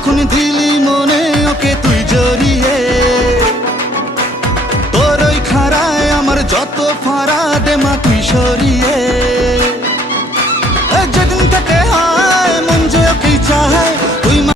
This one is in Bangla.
যখন দিলি মনে ওকে তুই জড়িয়ে, তোর ওই খাড়ায় আমার যত ফাড়া দে মা তুই সরিয়ে।